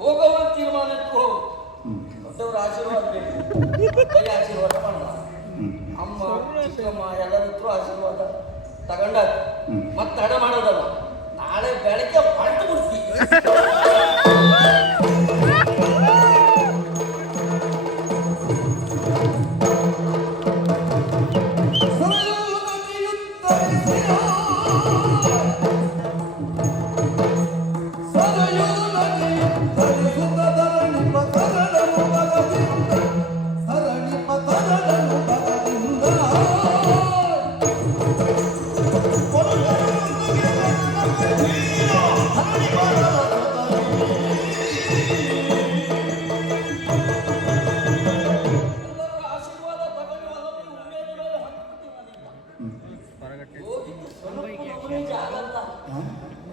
ಹೋಗುವ ತೀರ್ಮಾನಕ್ಕೆ ಹೋಗು. ದೊಡ್ಡವರ ಆಶೀರ್ವಾದ ಬೇಕು, ಕೈ ಆಶೀರ್ವಾದ ಮಾಡ. ಅಮ್ಮ ಚಿಕ್ಕಮ್ಮ ಎಲ್ಲರ ಹತ್ರ ಆಶೀರ್ವಾದ ತಗೊಂಡಾಗ ಮತ್ತೆ ತಡ ಮಾಡೋದಲ್ಲ, ನಾಳೆ ಬೆಳಗ್ಗೆ ಹೊರಟು ಬಿಡ್ತೀವಿ.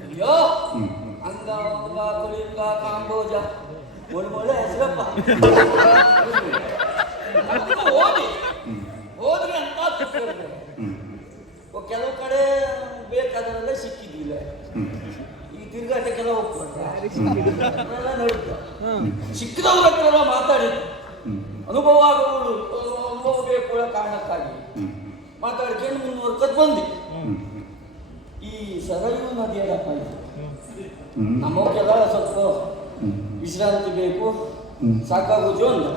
ಅಯ್ಯೋ ಅಂಗ ಕುಳಿಕ ಕಾಂಬೋಜ ಒಳ್ಳೆ ಹೆಸರಪ್ಪ. ಹೋದ್ರಿ ಅಂತ ಕೆಲವು ಕಡೆ ಬೇಕಾದ್ರೆಲ್ಲ ಸಿಕ್ಕಿದ್ದಿಲ್ಲ. ಈ ತಿರುಗಾಟಕ್ಕೆಲ್ಲ ಹೋಗ್ಕೊಂಡ್ರೆ ನೋಡಿದ್ದ ಸಿಕ್ಕಿದವ್ರ ಹತ್ರ ಮಾತಾಡಿದ್ದು ಅನುಭವ ಆಗೋಳು ಅನುಭವ ಬೇಕು ಕಾರಣಕ್ಕಾಗಿ ಮಾತಾಡ್ಕೊಂಡು ಮುಂದುವರ್ಕದ್ ಬಂದಿ. ಈ ಸರಯೂ ನದಿ ಅದಪ್ಪ, ನಮಗೆಲ್ಲ ಸ್ವಲ್ಪ ವಿಶ್ರಾಂತಿ ಬೇಕು, ಸಾಕಾಗೋದು ಅಂದ.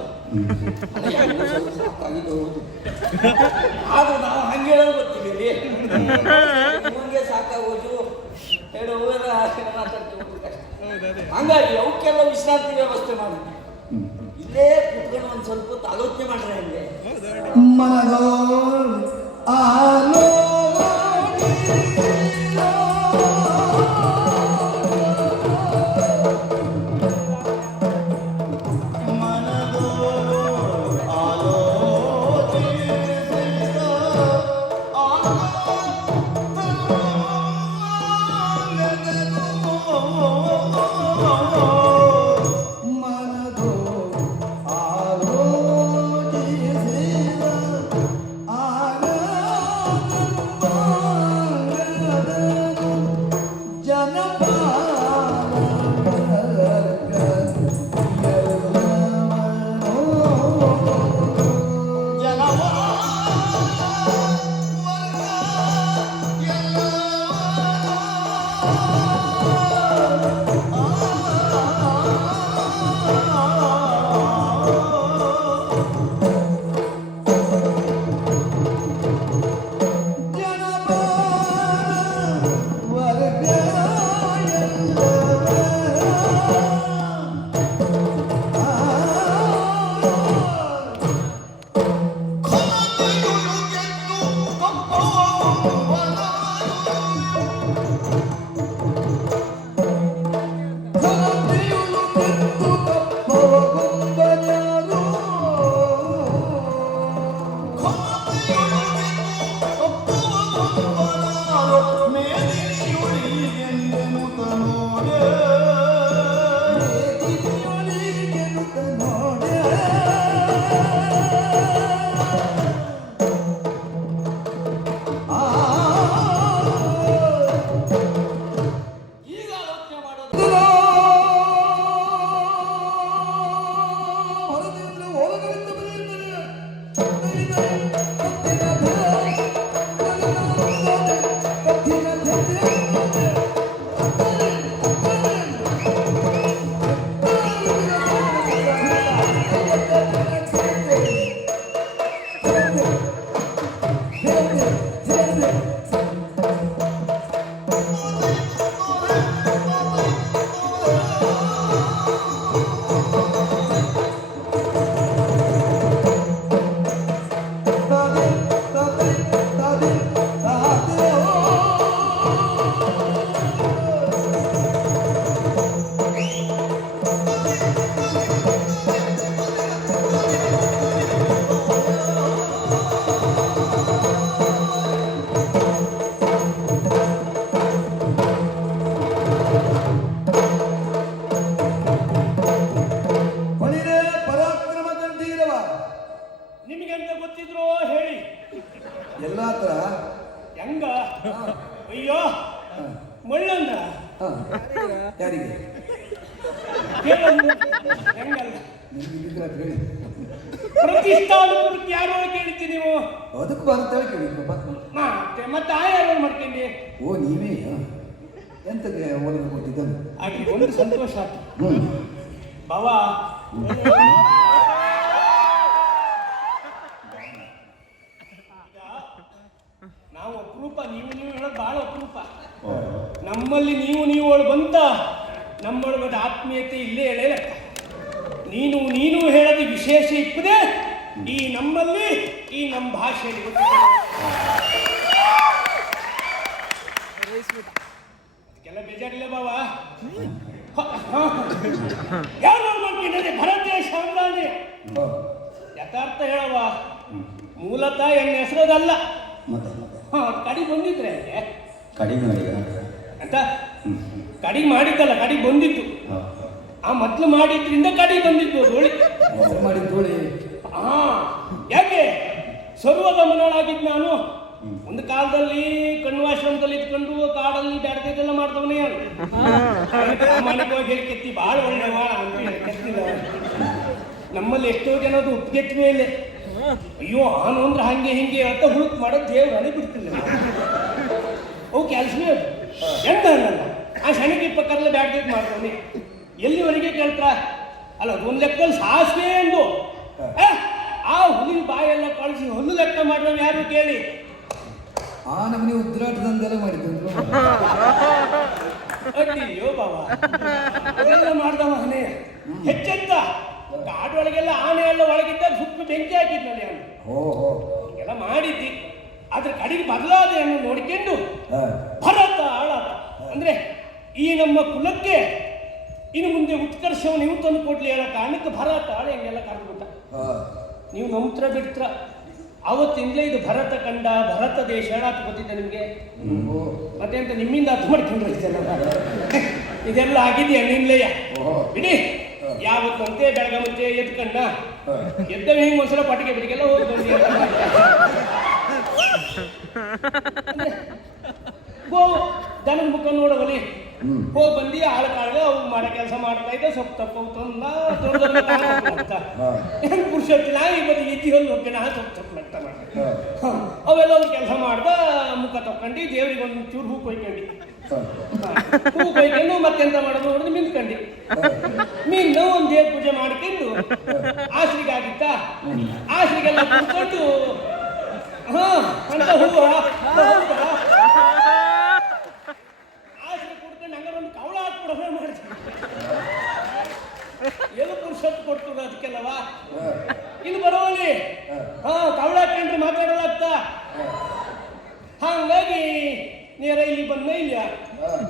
ಸ್ವಲ್ಪ ಸಾಕಾಗಿದ್ದು ಹೌದು, ಆದ್ರೂ ನಾವು ಹಂಗೆ ಹೇಳೋದು ಬರ್ತೀವಿ. ನಿಮಗೆ ಸಾಕಾಗೋದು ಹೇಳೋ ಮಾತಾಡ್ತೀವಿ ಕಷ್ಟ. ಹಂಗಾಗಿ ಅವಕ್ಕೆಲ್ಲ ವಿಶ್ರಾಂತಿ ವ್ಯವಸ್ಥೆ ಮಾಡಿದ್ವಿ. ಇಲ್ಲೇ ಕುತ್ಕೊಂಡು ಒಂದು ಸ್ವಲ್ಪ ಆಲೋಚನೆ ಮಾಡ್ರೆ ಹಂಗೆ ಅಯ್ಯೋ ಮಳ್ಳಂದ ಯಾರಿಗೆ ಹೆಂಗಲ್ಲ ನಿಮ್ಗೆ ಹೇಳಿ ಪ್ರತಿಷ್ಠಾನಪುರಕ್ಕೆ ಯಾರೋ ಕೇಳಿದ್ದಿ ನೀವು? ಅದಕ್ಕೂ ಬರುತ್ತೇವೆ ಕೇಳಿದ್ರು ಮತ್ತೆ ಯಾರು ಮಾಡ್ಕೊಂಡಿ? ಓ ನೀವೇ ಎಂತಕ್ಕೆ ಒಲವು ಕೊಟ್ಟಿದ್ದನು? ಹಾಗೆ ಒಂದು ಸಂತೋಷ ಆಯ್ತು ಬಾವಾ. ನಾವು ಅಪರೂಪ, ನೀವು ಹೇಳೋದು ಬಹಳ ಅಪರೂಪ. ನಮ್ಮಲ್ಲಿ ನೀವು ಅವಳು ಬಂತ ನಮ್ಮೊಳಗದ ಆತ್ಮೀಯತೆ ಇಲ್ಲೇ ಹೇಳೇ ಲೆಕ್ಕ. ನೀನು ಹೇಳೋದು ವಿಶೇಷ ಇಪ್ಪದೆ ಈ ನಮ್ಮಲ್ಲಿ ಈ ನಮ್ಮ ಭಾಷೆಯಲ್ಲಿ ಕೆಲ ಬೇಜಾರಿಲ್ಲ ಬಾವಾ. ಯಾರು ಮಾಡ್ಕೊಂಡ್ರೆ ಭರತೀಯ ಸಾಮ್ರಾಜ್ಯ ಯಥಾರ್ಥ ಹೇಳವ. ಮೂಲತಃ ಎನ್ನ ಹೆಸರೋದಲ್ಲ, ಕಡಿ ಬಂದಿದ್ರೆ ಅಂತ ಕಡಿ ಮಾಡಿದ್ದಲ್ಲ, ಕಡಿ ಬಂದಿತ್ತು. ಆ ಮೊದ್ಲು ಮಾಡಿದ್ರಿಂದ ಕಡಿ ಬಂದಿತ್ತು ಧೋಳಿ ಮಾಡಿದ್ದೋಳಿ. ಹಾ, ಯಾಕೆ ಸರ್ವಗಮನಳಾಗಿದ್ದು ನಾನು. ಒಂದು ಕಾಲದಲ್ಲಿ ಕಣ್ವಾಶ್ರಮದಲ್ಲಿ ಇದ್ಕೊಂಡು ಕಾಡಲ್ಲಿ ಬ್ಯಾಡ್ದೆಲ್ಲ ಮಾಡ್ದವನೇ ನಾನು. ಪ್ರಾಮಾಣಿಕವಾಗಿ ಹೇಳಿ ಕೆತ್ತಿ ಭಾಳ ಒಳ್ಳೆವ ಅಂತ ಕೆತ್ತಿದ. ನಮ್ಮಲ್ಲಿ ಎಷ್ಟೋ ಜನದು ಉಪ್ಗೆತ್ತಿವೆ ಇಲ್ಲ. ಅಯ್ಯೋ ಆನು ಅಂದ್ರೆ ಹಂಗೆ ಹಿಂಗೆ ಅಂತ ಹುಡುಕ್ ಮಾಡೋದು ದೇವ್ರು ಅನೇ ಬಿಡ್ತಿಲ್ಲ. ಅವು ಕೆಲಸವೇ ಅದು ಎಂತ ಅನ್ನಲ್ಲ. ಆ ಶನಿಗೆ ಪಕ್ಕದಲ್ಲೇ ಬ್ಯಾಡ್ದೆ ಮಾಡ್ದವನಿ. ಎಲ್ಲಿವರೆಗೆ ಕೇಳ್ತಾರ ಅಲ್ಲ, ಒಂದು ಲೆಕ್ಕದಲ್ಲಿ ಸಾಸಿವೆ ಎಂದು ಆ ಹುಲಿ ಬಾಯೆಲ್ಲ ಕಳಿಸಿ ಹುಲ್ಲು ಲೆಕ್ಕ ಮಾಡಿದವ ಯಾರು ಕೇಳಿ? ಆ ನಮ್ಮನೆ ಉದ್ರಾಟದಂದೆಲ್ಲ ಮಾಡಿದ್ರು ಅಡ್ಡಿಯೋ ಬಾಬಾ, ಅದೆಲ್ಲ ಮಾಡ್ದವ ಆನೆ ಹೆಚ್ಚೆತ್ತ. ಕಾಡೊಳಗೆಲ್ಲ ಆನೆ ಎಲ್ಲ ಒಳಗಿದ್ದಾಗ ಸುತ್ತ ಬೆಂಕಿ ಹಾಕಿದ್ನಲ್ಲಿ ಅವನು. ಎಲ್ಲ ಮಾಡಿದ್ದಿ. ಅದ್ರ ಕಡೆಗೆ ಬದಲಾದೆಯನ್ನು ನೋಡಿಕೊಂಡು ಭರತ ಆಳಾತ ಅಂದ್ರೆ ಈ ನಮ್ಮ ಕುಲಕ್ಕೆ ಇನ್ನು ಮುಂದೆ ಉತ್ಕರ್ಷವನ್ನು ನೀವು ತಂದು ಕೊಡ್ಲಿ ಹೇಳೋ ಕಾರಣಕ್ಕೆ ಭರತ ಆಳ ಹೆಂಗೆಲ್ಲ ಕರೆದ್ಬಿಟ್ಟ. ನೀವು ನಂಬ್ತ್ರ ಬಿಡ್ತ್ರ. ಅವತ್ತಿಂದಲೇ ಇದು ಭರತ ಕಂಡ ಭರತ ದೇಶ ಹೇಳಕ್ಕೆ ಗೊತ್ತಿದ್ದೆ ನಿಮಗೆ. ಮತ್ತೆ ಅಂತ ನಿಮ್ಮಿಂದ ಅರ್ಥ ಮಾಡ್ಕೊಂಡ್ರೆ ಇದೆಲ್ಲ ಆಗಿದೆಯಾ ನಿನ್ಲೆಯ ಬಿಡಿ. ಯಾವತ್ತಂತೆ ಬೆಳಗ ಮುಂಚೆ ಎದ್ಕಂಡ ಎದ್ದ ಹಿಂಗೆ ಒಂದ್ಸಲ ಪಟ್ಟಿಗೆ ಬಿಟ್ಟಿಗೆಲ್ಲ ಹೋಗಿ ಬಂದಿ. ಗೋ ದನದ ಮುಖ ನೋಡವಲ್ಲಿ ಹೋಗಿ ಬಂದು ಆಳ ಕಾಳಿಗೆ ಅವ್ರು ಮಾಡೋ ಕೆಲಸ ಮಾಡ್ತಾ ಇದ್ದ. ಸೊಪ್ಪು ತಪ್ಪು ತಂದ ಹೆಂಗೆ ಪುರುಷತ್ತಿ ನಾ ಈ ಬದಿ ಇದ್ದಿ ಹೊಂದು ಹೋಗಿ ನಾ ಸೊಪ್ಪು ನಗ್ತಾ ಮಾಡ್ದೆ. ಅವೆಲ್ಲ ಅವ್ರು ಕೆಲಸ ಮಾಡ್ದ. ಮುಖ ತಕ್ಕೊಂಡು ದೇವ್ರಿಗೆ ಒಂದು ಚೂರು ಹೂ ಕೊಯ್ಕೊಂಡು ಹೂ ಕೊಯ್ಕೊಂಡು ಮತ್ತೆಂತ ಮಾಡೋದು ನೋಡಿದ್ರೆ ಮಿಂದ್ಕಂಡು ಮೀನು ಒಂದು ದೇವ್ರ ಪೂಜೆ ಮಾಡ್ಕೊಂಡು ಆಶ್ರಿಗೆ ಆಗಿತ್ತ. ಆಶ್ರಿಗೆಲ್ಲ ಕುತ್ಕೊಂಡು ಅಂತ ಹೂವು ಆಶ್ರಿ ಕುಡ್ಕೊಂಡು ಹಂಗಾರೆ ಒಂದು ಕವಳ ಹಾಕ್ಬಿಡೋದೇ ಮಾಡ್ತೀನಿ. ಏನು ಪುರುಷತ್ತು ಕೊಡ್ತದ ಅದಕ್ಕೆಲ್ಲವಾ. ಇನ್ನು ಬರೋವಲ್ಲಿ ಕವಳ ಹಾಕೊಂಡ್ರೆ ಮಾತಾಡೋದಾಗ್ತ. ಹಂಗಾಗಿ ನೇರ ಇಲ್ಲಿ ಬಂದ ಇಲ್ಲ.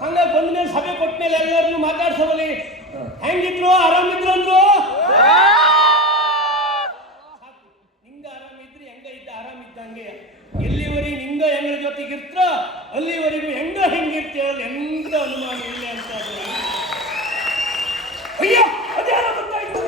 ಹಂಗಾಗಿ ಬಂದ ಮೇಲೆ ಸಭೆ ಕೊಟ್ಟ ಮೇಲೆ ಎಲ್ಲರನ್ನು ಮಾತಾಡ್ಸೋವಲ್ಲಿ ಹೆಂಗಿದ್ರು ಆರಾಮಿದ್ರು ಅಂದ್ರು. ನಿಂಗ ಆರಾಮಿದ್ರಿ ಹೆಂಗ ಇದ್ದ ಆರಾಮಿದ್ದಂಗೆ. ಎಲ್ಲಿವರೆಗೆ ನಿಂಗ ಹೆಂಗ ಜೊತೆಗಿರ್ತ ಅಲ್ಲಿವರೆಗೂ ಹೆಂಗಿರ್ತೇವಲ್ಲ ಎಂತ ಅನುಮಾನ ಇಲ್ಲ ಅಂತ. ಅಯ್ಯೋ ಅದೇನ ಗೊತ್ತಾಯ್ತು.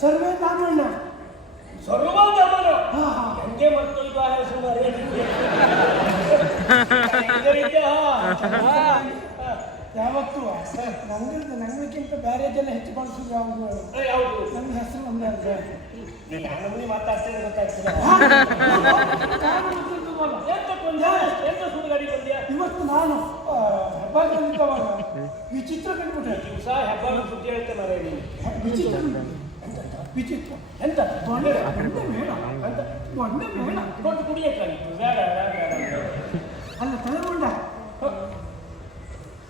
ಸರ್ವೇ ತಾಮಣ್ಣ ಸರ್ವಧಮನ ಹೆಂಗೆ ಮತ್ತೊಂದು ಸುಮಾರು ಯಾವತ್ತು ನಂಗಿಂತ ಬೇರೆ ಜನ ಹೆಚ್ಚು ಬಳಸೋದು ಯಾವುದು ಯಾವುದು ನನ್ನ ಹೆಸರು ಒಂದೇ ಅಂದ್ರೆ ನಮಗೆ ಮಾತಾಡ್ತೇನೆ ಗೊತ್ತಾಗ್ತದೆ. ಎಂತ ಸುಡುಗಾಡಿ ಬಂದ್ಯಾ ಇವತ್ತು ನಾನು ಹಬ್ಬ ವಿಚಿತ್ರ ಕಂಡುಬಿಟ್ಟೆ. ದಿವಸ ಹಬ್ಬ ಸುದ್ದಿ ಹೇಳ್ತೆ ಮರ ವಿಚಿತ್ರ ವಿಚಿತ್ರ ಎಂತ ಬೊಂಡೆ ಮೇಳ ಅಂತ ಬೊಂಡೆ ಮೇಳ ಕೊಟ್ಟು ಕುಡಿಯಕ್ಕಾಗಿತ್ತು. ಬೇಡ ಅಲ್ಲ ತಲೆಗೊಂಡ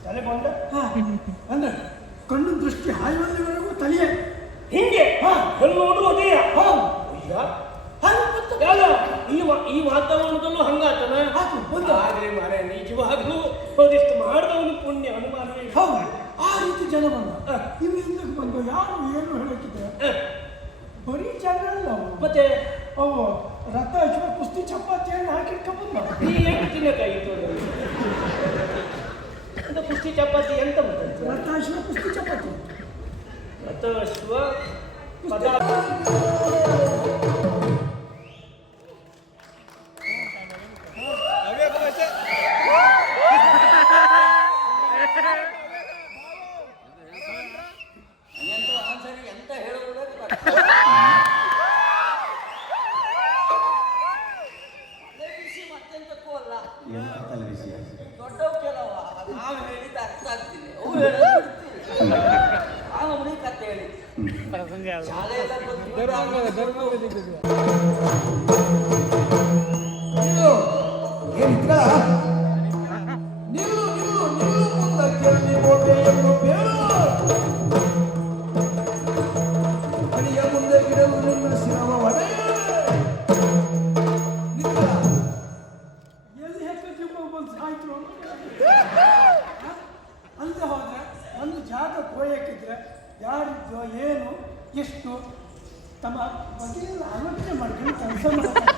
ತಲೆ ಬಂದ ಅಂದ್ರೆ ಕಣ್ಣು ದೃಷ್ಟಿ ಹಾಯುವಲ್ಲಿವರೆಗೂ ತಲೆಯೇ ಹಿಂಗೆ ನೋಡು ಅದೇ ಈಗ ಯಾವ್ದ ಈ ವಾತಾವರಣದಲ್ಲೂ ಹಂಗಾತನ ಆದ್ರೆ ಮರ ನಿಜವಾಗ್ಲೂ ಹೋದಿಷ್ಟು ಮಾಡಿದವನು ಪುಣ್ಯ ಅನುಮಾನವೇ ಹೌದು. ಆ ರೀತಿ ಜನ ಬಂದ ಇನ್ನು ಹಿಂದಕ್ಕೆ ಬಂದು ಯಾರು ಏನು ಹೇಳಕ್ಕಿದ್ರೆ ಬರೀ ಜನ ಅಲ್ಲ ಅವು. ಮತ್ತೆ ಅವು ರಥ ಹಚ್ಚುವ ಕುಸ್ತಿ ಚಪಾತಿಯನ್ನು ಹಾಕಿಟ್ಕೊಂಡ್ಬಂದ ನೀ ಏನು ತಿನ್ನಕ್ಕಾಗಿತ್ತು ಅಂತ ಕುಸ್ತಿ ಚಪಾತಿ ಎಂತ ಬರ್ತದೆ ರಥ ಹಚ್ಚುವ ಕುಸ್ತಿ ಚಪಾತಿ ಅಥವಾ ಪದಾರ್ಥ ಎಂತ ಹೇಳುವುದೇ ಮತ್ತೆಂತಕ್ಕೂ ಅಲ್ಲ. ದೊಡ್ಡವು ಕೆಲವ ನಾವು ಹೇಳಿದ ಅರ್ಥ ಆಗ್ತಿಲ್ಲ, ಅವು ಹೇಳೋದು ಬಿಡ್ತಿಲ್ಲ. ನಾನು ಅವನಿಗೆ ಕತೆ ಹೇಳಿ ಶಾಲೆಯೆಲ್ಲ ಮುಂದೆ ಗಿಡಲು ನಿನ್ನ ಶಿರವ ಒಡೆ ಎಲ್ಲಿ ಹೆಕ್ಕ ಬಂದು ಸಾಯ್ತು ಅಂತ ಹೋದ್ರೆ ಒಂದು ಜಾಗ ಕೋಯಕ್ಕಿದ್ರೆ ಯಾರಿದ್ದೋ ಏನು ಎಷ್ಟು ತಮ್ಮ ಬಗೆಲ್ಲ ಆಲೋಚನೆ ಮಾಡ್ಕೊಂಡು ಕೆಲಸ ಮಾಡ್ತಾರೆ.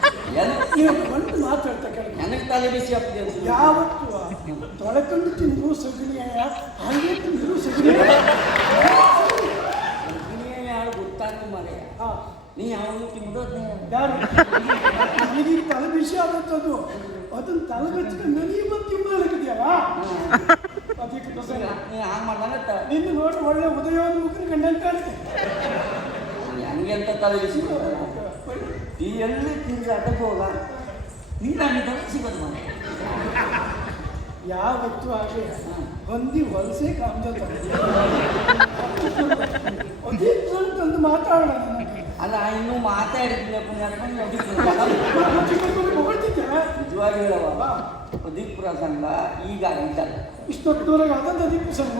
ಒಂದು ಮಾತಾಡ್ತಾ ಕೇಳಿ ನನಗೆ ತಲೆ ಬಿಸಿ ಆಗ್ತದೆ ಅಂತ. ಯಾವತ್ತು ತೊಳಕೊಂಡು ತಿಂದು ಸಗಣಿಯ ಹಾಗೆ ತಿಂದು ಸಗಣಿ ಯಾರು ಗೊತ್ತಾಗ್ತು ಮಾರೆಯ. ನೀ ಯಾವನು ತಿಂದೋದ್ನೇ ಯಾರು ನನಗೆ ತಲೆ ಬಿಸಿ ಆಗುತ್ತದು ಅದನ್ನು ತಲೆ ಬೆಚ್ಚಿಗೆ ನನಗೆ ಬಂದು ತಿಂಬಲಿಕ್ಕಿದೆಯಲ್ಲ ಅದಕ್ಕೆ ನೀ ಹಾಗೆ ಮಾಡ್ದಂಗತ್ತ ನಿನ್ನ ನೋಡಿ ಒಳ್ಳೆ ಉದಯವನ್ನು ಮುಖನ ಗಂಡಂತ ಕಾಣುತ್ತೆ. ನನಗೆ ಅಂತ ತಲೆ ಬಿಸಿ ಈ ಎಲ್ಲಿ ತಿಂದ್ರೆ ಅದಕ್ಕೆ ಹೋಗ ನೀ ನನಗೆ ತಲೆ ಸಿಗೋದು ಮಾರೆ. ಯಾವತ್ತು ಹಾಗೆ ಹೊಂದಿ ವಲಸೆ ಕಾಮ್ಜ ತಂದು ಮಾತಾಡೋಣ ಅಲ್ಲ ಇನ್ನೂ ಮಾತಾಡಿದ್ದೆ ನಿಜವಾಗಿ ಹೇಳವ ದೀಪುರ ಸಂಘ ಈಗ ಆಗಿದ್ದಲ್ಲ. ಇಷ್ಟೊತ್ತವರೆಗೆ ಅದಂತ ದೀಪ ಸಂಘ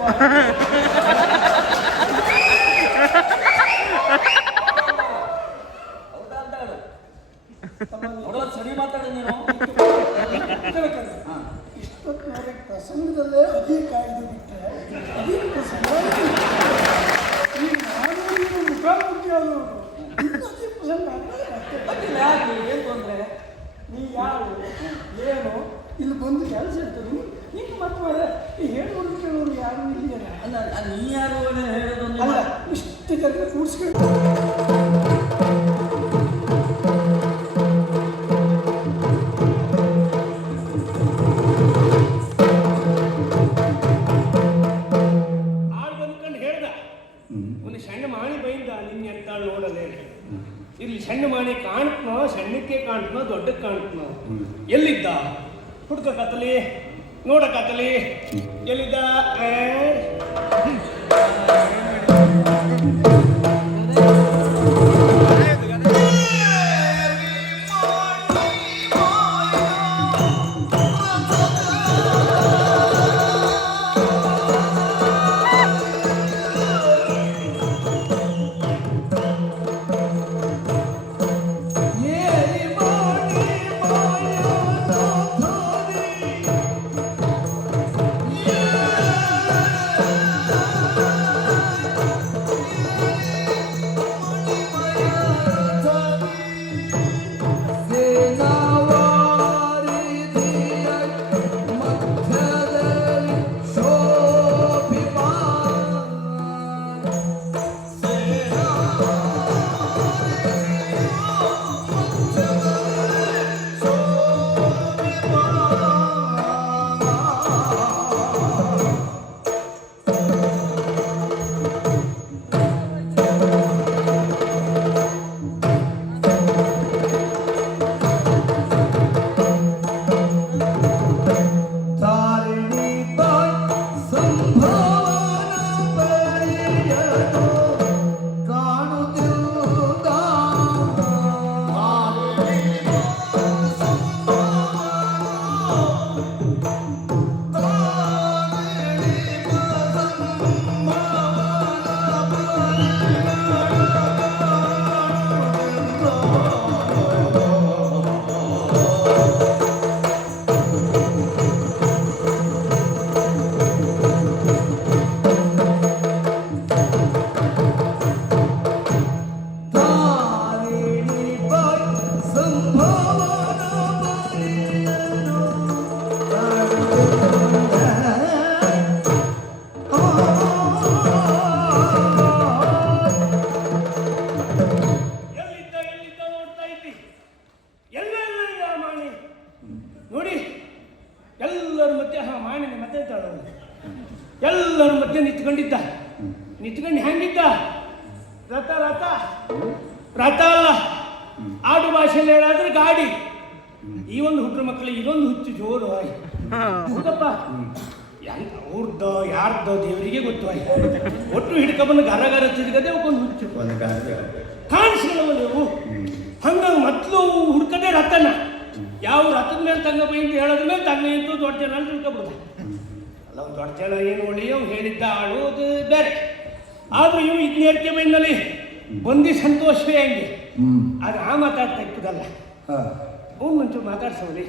ಹೌದಾ ಅಂತ ಹೇಳು. ನೋಡೋದು ಸರಿ ಮಾತಾಡು ನೀನು. ಇಷ್ಟೊತ್ತವರೆಗೆ ಪ್ರಸಂಗದಲ್ಲೇ ಅದೇ ಕಾಯ್ದು ಬಿಟ್ಟರೆ ಅದೇ ಪ್ರಸಂಗ ಈಗ ನಾನು ಮುಖಾಮುಖಿ ಆದವರು ಇನ್ನೂ ಅದೇ ಪ್ರಸಂಗ ಗೊತ್ತಿಲ್ಲ ಯಾಕೆ ಏನು ತೊಂದರೆ. ನೀ ಯಾರು ಏನು ಇಲ್ಲಿ ಬಂದು ಕೆಲಸ ಇರ್ತದೆ ನೀನು ಮತ್ತೆ ಈ ಹೇಳುವುದು ಕೇಳೋರು ಯಾರು ಇಲ್ಲಿಯಲ್ಲ ಅಲ್ಲ ನೀ ಯಾರು ಹೇಳೋದೊಂದು ಅಲ್ಲ ಇಷ್ಟು ಜನ ಕೂಡಿಸ್ಕೊಂಡು ಆಳು ಬಂದ್ಕೊಂಡು ಹೇಳ್ದ ಒಂದು ಸಣ್ಣ ಮಾಣಿ ಬೈಂದ ನಿನ್ನ ಎಂತಾಳು ನೋಡಲೇ ಇಲ್ಲಿ ಸಣ್ಣ ಮಾಣಿ ಕಾಣ್ತನೋ ಸಣ್ಣಕ್ಕೆ ಕಾಣ್ತನೋ ದೊಡ್ಡಕ್ಕೆ ಕಾಣ್ತನೋ ಎಲ್ಲಿದ್ದ ಹುಡ್ಕ ಕತ್ತಲಿ ನೋಡ ಕತ್ತಲಿ ಎಲ್ಲಿದ್ದ ಮಧ್ಯೆ ನಿಂತ್ಕೊಂಡಿದ್ದ. ನಿಂತ್ಕೊಂಡು ಹೆಂಗಿದ್ದ? ರಥ ರಥ ರಥ ಅಲ್ಲ, ಆಡು ಭಾಷೆಯಲ್ಲಿ ಹೇಳಾದ್ರೆ ಗಾಡಿ. ಈ ಒಂದು ಹುಟ್ಟರ ಮಕ್ಕಳಿಗೆ ಇದೊಂದು ಹುಚ್ಚು ಜೋರು ಆಯ್. ಹೌದಪ್ಪ, ಅವ್ರದ್ದು ಯಾರ್ದೋ ದೇವರಿಗೆ ಗೊತ್ತು ಆಯ್. ಒಟ್ಟು ಹಿಡ್ಕೊಬಂದು ಗರ ಗರ ತಿರುಗದೆ ಒಂದು ಹುಚ್ಚು ಕಾಣಿಸ್ಕೊಳ್ಳವ ನೀವು. ಹಂಗಾಗಿ ಮೊದಲು ಹುಡ್ಕದೆ ರಥನ. ಯಾವ ರಥದ ಮೇಲೆ ತಂಗ ಬೈ ಅಂತ ಹೇಳೋದ್ರ ಮೇಲೆ ತಂಗ ಇಂತೂ ದೊಡ್ಡ ಜನ ಅಂತ ತಿಳ್ಕೊಬಿಡ್ದ. ಅಲ್ಲ ದೊಡ್ಡ ಜನ ಏನು ಒಳ್ಳೆಯ ಹೇಳಿದ್ದ ಆಡೋದು ಬೇರೆ. ಆದ್ರೂ ಇವು ಇದ್ನೇರ್ಕೆ ಬೈನಲ್ಲಿ ಬಂದಿ ಸಂತೋಷವೇ ಹಂಗೆ. ಆದ್ರೆ ಆ ಮಾತಾಡ್ತಾ ಇಪ್ಪದಲ್ಲ, ಅವ್ನು ಒಂಚೂರು ಮಾತಾಡ್ಸೋರಿ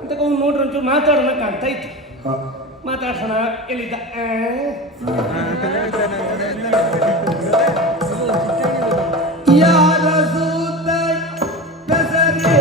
ಅಂತ ಅವ್ನು ನೋಡ್ರಿ ಒಂಚೂರು ಮಾತಾಡೋಣ ಕಾಣ್ತಾ ಇತ್ತು. ಮಾತಾಡ್ಸೋಣ ಎಲ್ಲಿದ್ದ? ಯಾರ ಸೂತ ಬೆಸರೇ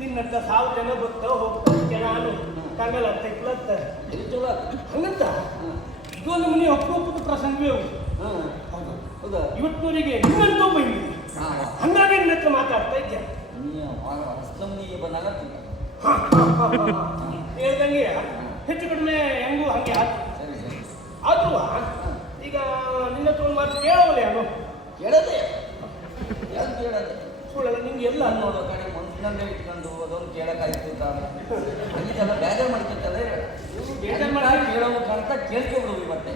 ನಿನ್ನಂತ 1000 ಜನ ಗೊತ್ತ ಹೋಗ್ತಾ ನಾನು ಕಂಗಲ ತೆಕ್ಲತ್ತ ಹಂಗಂತ ಇದೊಂದು ಮನೆ ಅಪರೂಪದ ಪ್ರಸಂಗವೇ ಹೌದು. ಇವತ್ತಿನವರಿಗೆ ನಿನ್ನಂತೂ ಬೈಲಿ ಹಂಗಾಗಿ ನನ್ನ ಹತ್ರ ಮಾತಾಡ್ತಾ ಇದ್ದೆ. ಹೇಳ್ದಂಗೆ ಹೆಚ್ಚು ಕಡಿಮೆ ಹೆಂಗೂ ಹಂಗೆ ಆದ್ರೂ ಈಗ ನಿನ್ನ ಹತ್ರ ಒಂದು ಮಾತು ಕೇಳೋಲ್ಲ ಯಾರು ಕೇಳೋದೇ ಕೇಳೋದೆ ಸುಳ್ಳಲ್ಲ ನಿಂಗೆ ಎಲ್ಲ ನೋಡೋ ಕಡೆ ಮನುಷ್ಯನಲ್ಲೇ ಇಟ್ಕೊಂಡು ಅದೊಂದು ಕೇಳಕ್ಕಾಯ್ತು ಅಲ್ಲಿ ಜನ ಬೇಜಾರು ಮಾಡ್ತಿರ್ತದೆ. ಬೇಜಾರು ಮಾಡಿ ಕೇಳೋವು ಕಾಣ್ತಾ ಕೇಳ್ಕೊಬಿಡುದು ಮತ್ತೆ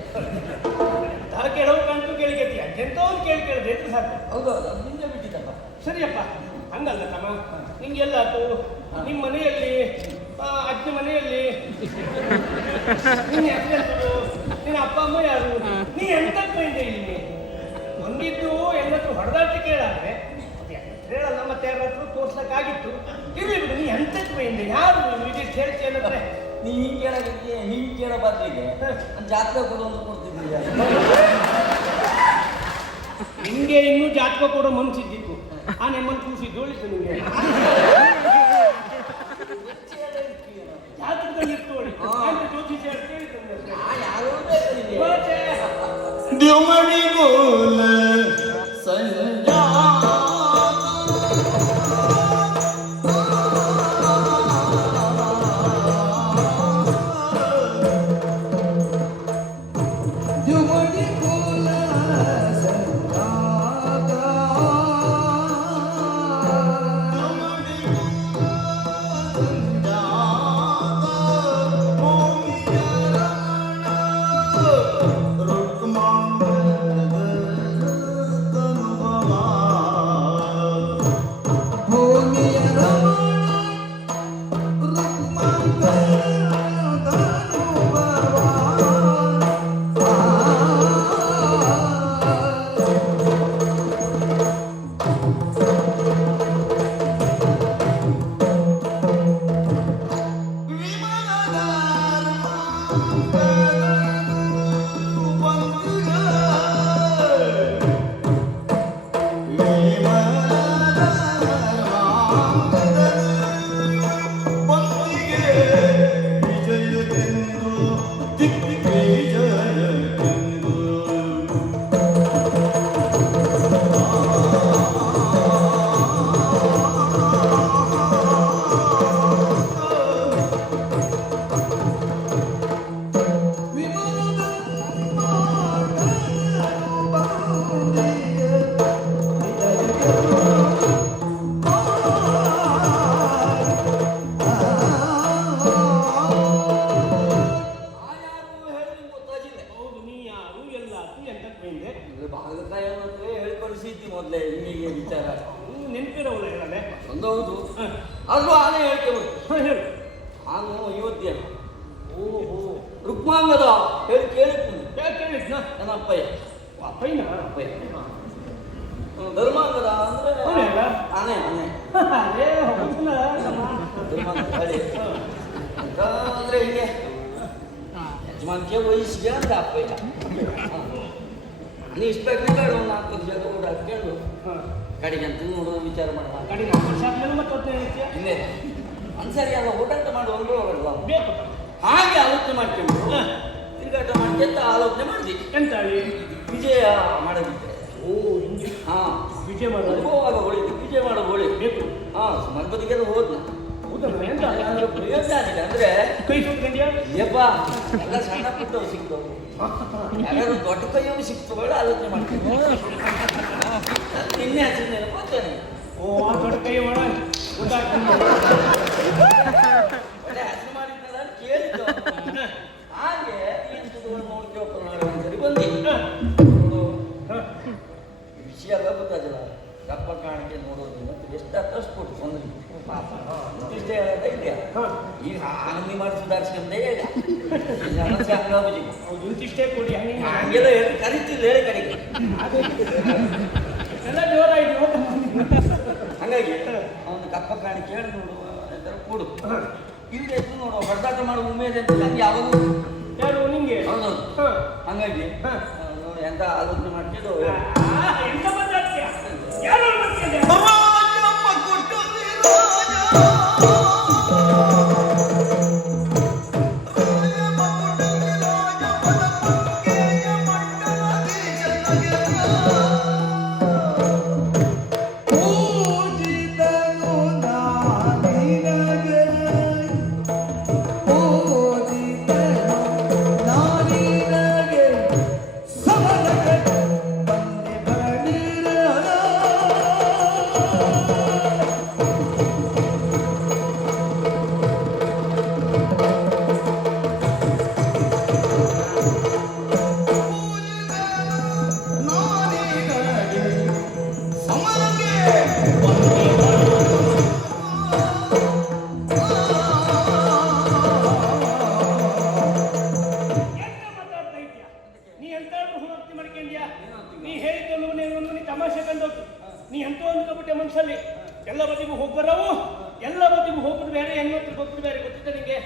ದಾರ ಕೇಳೋವು ಕಾಣ್ತು ಕೇಳಿಕತ್ತೀಯ ಎಂತವ್ರು ಕೇಳಿದ್ರೆ ಸಾಕು. ಹೌದು ಅದು ನಿಂಗೆ ಬಿಟ್ಟಿದ್ದಪ್ಪ. ಸರಿಯಪ್ಪ ಹಂಗಲ್ಲ ತಮ್ಮ ನಿಂಗೆಲ್ಲ ಆಯ್ತು. ನಿಮ್ಮ ಮನೆಯಲ್ಲಿ ಅಜ್ಜಿ ಮನೆಯಲ್ಲಿ ನಿನ್ನ ಹೆಸರು ನಿನ್ನ ಅಪ್ಪ ಅಮ್ಮ ಯಾರು ನೀ ಎಂತಕ್ಕೆ ಬಂದೆ ಇಲ್ಲಿ ಬಂದಿದ್ದು ಎಲ್ಲರೂ ಹೊಡೆದಾಟ ಕೇಳಾದ್ರೆ ಹೇಳಲ್ಲ ಮತ್ತೆ ಯಾರ ಹತ್ರ ತೋರ್ಸಕ್ಕಾಗಿತ್ತು. ಇರ್ಲಿ ಬಿಡು ನೀ ಎಂತಕ್ಕೆ ಬಂದೆ ಯಾರು ಇದಿಷ್ಟು ಹೇಳ್ತೀಯ ಅಂದ್ರೆ ನೀ ಹಿಂಗೆ ಕೇಳೋ ಬದಲಿಗೆ ಜಾತ್ರೆ ಕೊಡೋದು ಕೊಡ್ತಿದ್ದೀಯ. ನಿಂಗೆ ಇನ್ನೂ ಜಾತಕ ಕೊಡೋ ಮನ್ಸಿದ್ದಿತ್ತು ಆ ನಿಮ್ಮನ್ನು ಕೂಸಿದ್ದು ಒಳಿತು ನಿಂಗೆ ಜಾತಕದಲ್ಲಿ ಇರ್ತೋಳಿ ಜ್ಯೋತಿಷ ದ್ಯುಮಣಿಗೋಲ ಸಂಜಾ ದ್ಯುಮಣಿಗೋಲ ಸಂಜಾ ಆದ್ರೂ ಆನೆ ಹೇಳಿಕೆ ಬರ್ತು. ಹೇಳು. ನಾನು ಅಯೋಧ್ಯೆ ಓಹೋ, ರುಕ್ಮಾಂಗದ ಹೇಳಿ ಕೇಳಿದ್ದೀನಿ. ಯಾಕೆ ಹೇಳಿದ್ನ? ನನ್ನ ಅಪ್ಪಯ್ಯ ಅಪ್ಪಯ್ಯನ? ಅಪ್ಪಯ್ಯ ಧರ್ಮಾಂಗದ ಅಂದ್ರೆ ಅವನೇ ಅಲ್ಲ? ಆನೆ ಆನೆ ಅದೇ ಹೌದಲ್ಲ. ಧರ್ಮಾಂಗದ ಹೇಳಿ ಅಂತ ಅಂದ್ರೆ ಹಿಂಗೆ ಯಜಮಾನ್ಕೆ ವಯಸ್ಸಿಗೆ ಅಂತ ಅಪ್ಪಯ್ಯ. ನೀ ಇಷ್ಟ ಬೇಡ ಒಂದು 4 ಜಾಗ ಊಟ ಹಾಕ್ಕೊಂಡು ಕಡೆಗೆ ಅಂತ ನೋಡೋದು ವಿಚಾರ ಮಾಡುವ ಕಡೆಗೆ ವರ್ಷ ಆದ್ಮೇಲೆ ಮತ್ತೆ ಹೊತ್ತೇ ಇರ್ತೀಯ? ಇಲ್ಲೇ ಒಂದ್ಸರಿ ಅಲ್ಲ ಊಟ ಮಾಡಿ ಒಂದು ಹೋಗಲ್ವಾ ಬೇಕು. ಹಾಗೆ ಆಲೋಚನೆ ಮಾಡ್ಕೊಂಡು ತಿರುಗಾಟ ಮಾಡ್ಕೊಂತ ಆಲೋಚನೆ ಮಾಡಿದ್ವಿ. ಎಂತ ಹೇಳಿ? ವಿಜಯ ಮಾಡದಿದ್ದೆ. ಓ, ಹಿಂಗೆ. ಹಾ ವಿಜಯ ಮಾಡೋದು ಹೋಗುವಾಗ ಹೊಳಿತು ವಿಜಯ ಮಾಡೋ ಹೊಳಿ ಬೇಕು. ಹಾ ಸುಮಾರು ಬದಿಗೆಲ್ಲ ಹೋದ್ನ. ಹೌದಲ್ಲ? ಎಂತ? ಅಂದ್ರೆ ಪ್ರಯೋಜನ ಆಗಿದೆ ಅಂದ್ರೆ ಕೈ ಸುಟ್ಕೊಂಡ್ಯಾ? ಏಪ್ಪ ಎಲ್ಲ ಸಣ್ಣ ಪುಟ್ಟವು ಸಿಗ್ತವು, ಯಾರು ದೊಡ್ಡ ಕೈಯವು ಸಿಗ್ತವೆ ಆಲೋಚನೆ ಮಾಡ್ತೀನಿ. ನಿನ್ನೆ ಹಚ್ಚಿದ ನೆನಪಾಗ್ತಾನೆ. ಓ, ಆ ದೊಡ್ಡ ಕೈ ಮಾಡ ಗೊತ್ತಾಗ್ತದೆ. ಒಳ್ಳೆ ಹಸಿ ಮಾಡಿದ್ನಲ್ಲ ಅಂತ ಕೇಳಿದ್ದು. ಹಾಗೆ ಏನು ನೋಡ್ತೀವಪ್ಪ ನಾಳೆ ಒಂದ್ಸರಿ ಬಂದಿ ನೋಡು ವಿಷಯ ಗೊತ್ತಾಗಲ್ಲ. ದಪ್ಪ ಕಾಣಿಕೆ ನೋಡೋದು ಮತ್ತೆ ಎಷ್ಟು ತರಿಸ್ಕೊಟ್ಟು ಬಂದ್ರಿ ಪಾಪ ಇಷ್ಟೇ ಹೇಳೋದ ಇದೆಯಾ. ಈಗ ಅಂಗಡಿ ಮಾಡಿ ಸುಧಾರಿಸ್ಕೊಂಡೇ ಈಗ ಸಮಸ್ಯೆ ಹಂಗಾಬಿ. ಹೌದು, ಇಂತಿಷ್ಟೇ ಕೊಡಿ. ಹಂಗೆ ಹಂಗೆಲ್ಲ ಹೇಳಿ ಕರಿತಿಲ್ಲ ಹೇಳಿ ಕಡೆಗೆ. ಎಲ್ಲ ಜೋರಾಯ್ತು. ಹಂಗಾಗಿ ಅವನು ಕಪ್ಪ ಕಾಣಿಕೆ ಹೇಳಿ ನೋಡು ಎಂತ ಕೊಡು. ಇಲ್ಲಿ ಎಷ್ಟು ನೋಡು ಹೊಡೆದಾಟ ಮಾಡುವ ಉಮೇದ್ ಅಂತ ನಮ್ಗೆ ಯಾವಾಗ ಯಾರು ನಿಂಗೆ? ಹೌದೌದು. ಹಂಗಾಗಿ ನೋಡಿ ಎಂತ ಆಲೋಚನೆ ಮಾಡ್ತಿದ್ದು ಎಂತ ಮಾತಾಡ್ತೀಯ? ಯಾರು ಬರ್ತಿದ್ದೆ? ನೀ ಹೇಳಿದ್ದನ್ನು ನೀ ತಮಾಷೆ ಕಂಡೋದು. ನೀ ಎಂತ ಒಂದು ಕಬಿಟ್ಟೆ ಮನಸ್ಸಲ್ಲಿ ಎಲ್ಲ ಬದಿಗೂ ಹೋಗ್ಬರವು, ಎಲ್ಲ ಬದಿಗೂ ಹೋಗುದು ಬೇರೆ, ಹೆಣ್ಣು ಗೊತ್ತಿದ್ದು ಬೇರೆ. ಗೊತ್ತಿದ್ದ ನಿಂಗೆ?